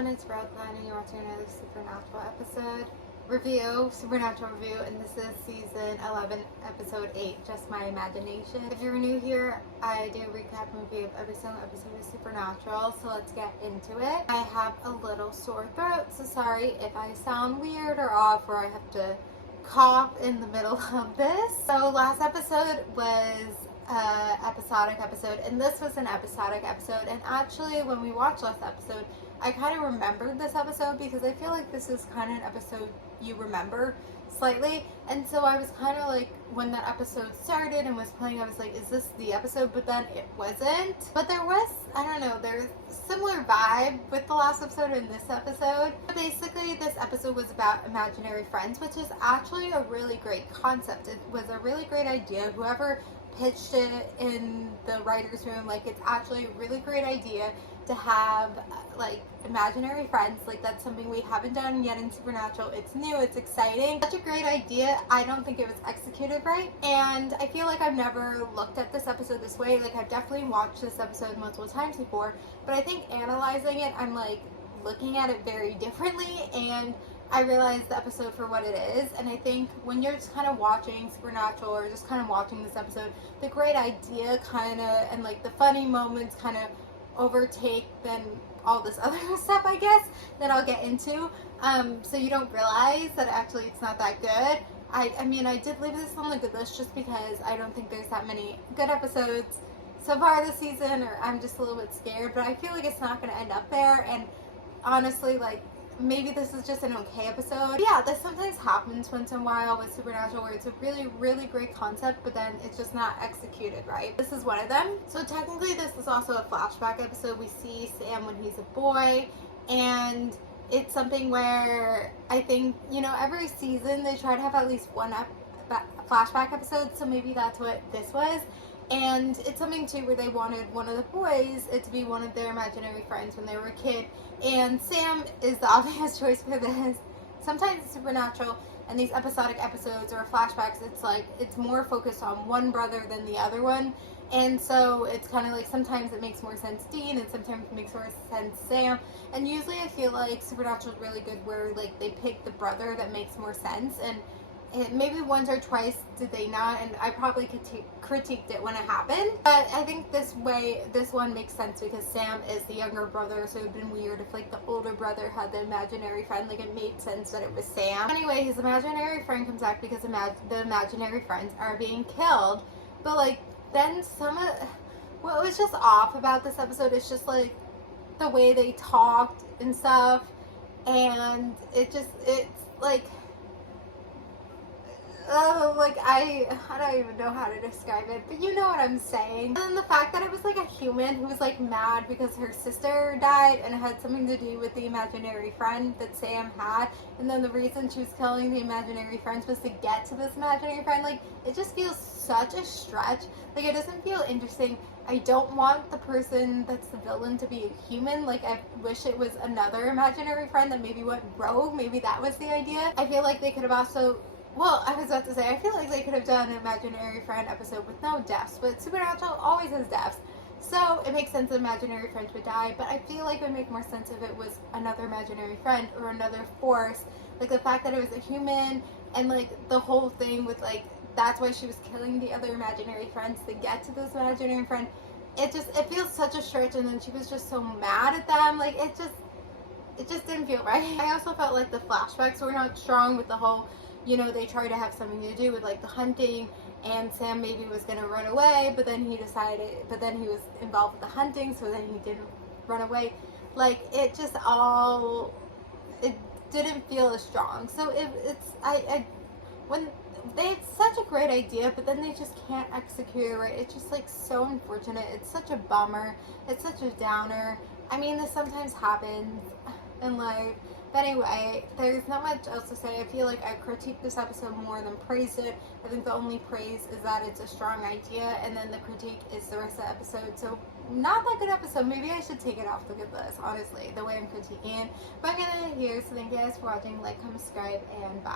everyone, it's Brooklyn and you're watching another Supernatural review, and this is season 11, episode 8, Just My Imagination. If you're new here, I do a recap and review of every single episode of Supernatural, so let's get into it. I have a little sore throat, so sorry if I sound weird or off or I have to cough in the middle of this. So last episode was episodic episode, and this was an episodic episode, and actually when we watched last episode I kind of remembered this episode because I feel like this is kind of an episode you remember slightly, and so I was kind of like, when that episode started and was playing, I was like, is this the episode? But then it wasn't. But there was, I don't know, there's similar vibe with the last episode and this episode. But basically this episode was about imaginary friends, which is actually a really great concept. It was a really great idea. Whoever pitched it in the writer's room, like, it's actually a really great idea to have like imaginary friends. Like, that's something we haven't done yet in Supernatural. It's new, it's exciting, such a great idea. I don't think it was executed right, and I feel like I've never looked at this episode this way. Like, I've definitely watched this episode multiple times before, but I think analyzing it, I'm like looking at it very differently, and I realized the episode for what it is. And I think when you're just kind of watching Supernatural or just kind of watching this episode, the great idea kind of, and like the funny moments kind of overtake than all this other stuff, I guess, that I'll get into. So you don't realize that actually it's not that good. I mean, I did leave this on the good list just because I don't think there's that many good episodes so far this season, or I'm just a little bit scared, but I feel like it's not going to end up there. And honestly, like, maybe this is just an okay episode. But yeah, this sometimes happens once in a while with Supernatural, where it's a really, really great concept, but then it's just not executed right. This is one of them. So technically this is also a flashback episode. We see Sam when he's a boy, and it's something where I think, you know, every season they try to have at least one flashback episode, so maybe that's what this was. And it's something too where they wanted one of the boys to be one of their imaginary friends when they were a kid. And Sam is the obvious choice for this. Sometimes it's Supernatural and these episodic episodes or flashbacks, it's like it's more focused on one brother than the other one. And so it's kind of like sometimes it makes more sense Dean and sometimes it makes more sense Sam. And usually I feel like Supernatural is really good where like they pick the brother that makes more sense. And maybe once or twice did they not, and I probably critiqued it when it happened. But I think this one makes sense because Sam is the younger brother, so it would have been weird if like the older brother had the imaginary friend. Like, it made sense that it was Sam. Anyway, his imaginary friend comes back because the imaginary friends are being killed. But like, then what was just off about this episode is just like the way they talked and stuff, and it's like, oh, like, I don't even know how to describe it, but you know what I'm saying. And then the fact that it was like a human who was like mad because her sister died, and it had something to do with the imaginary friend that Sam had, and then the reason she was killing the imaginary friends was to get to this imaginary friend. Like, it just feels such a stretch. Like, it doesn't feel interesting. I don't want the person that's the villain to be a human. Like, I wish it was another imaginary friend that maybe went rogue. Maybe that was the idea. I feel like they could have also, well, I was about to say, I feel like they could have done an imaginary friend episode with no deaths, but Supernatural always has deaths. So it makes sense that imaginary friends would die, but I feel like it would make more sense if it was another imaginary friend or another force. Like, the fact that it was a human, and like the whole thing with like, that's why she was killing the other imaginary friends to get to this imaginary friend. It feels such a stretch, and then she was just so mad at them. Like, it just didn't feel right. I also felt like the flashbacks were not strong with the whole, you know, they tried to have something to do with like the hunting, and Sam maybe was gonna run away, but then he was involved with the hunting, so then he didn't run away. Like, it didn't feel as strong. So when it's such a great idea, but then they just can't execute it right. It's just like so unfortunate. It's such a bummer. It's such a downer. I mean, this sometimes happens in life. But anyway, there's not much else to say. I feel like I critiqued this episode more than praised it. I think the only praise is that it's a strong idea, and then the critique is the rest of the episode. So not that good episode. Maybe I should take it off the good list, honestly, the way I'm critiquing it. But I'm gonna end it here, so thank you guys for watching. Like, comment, subscribe, and bye.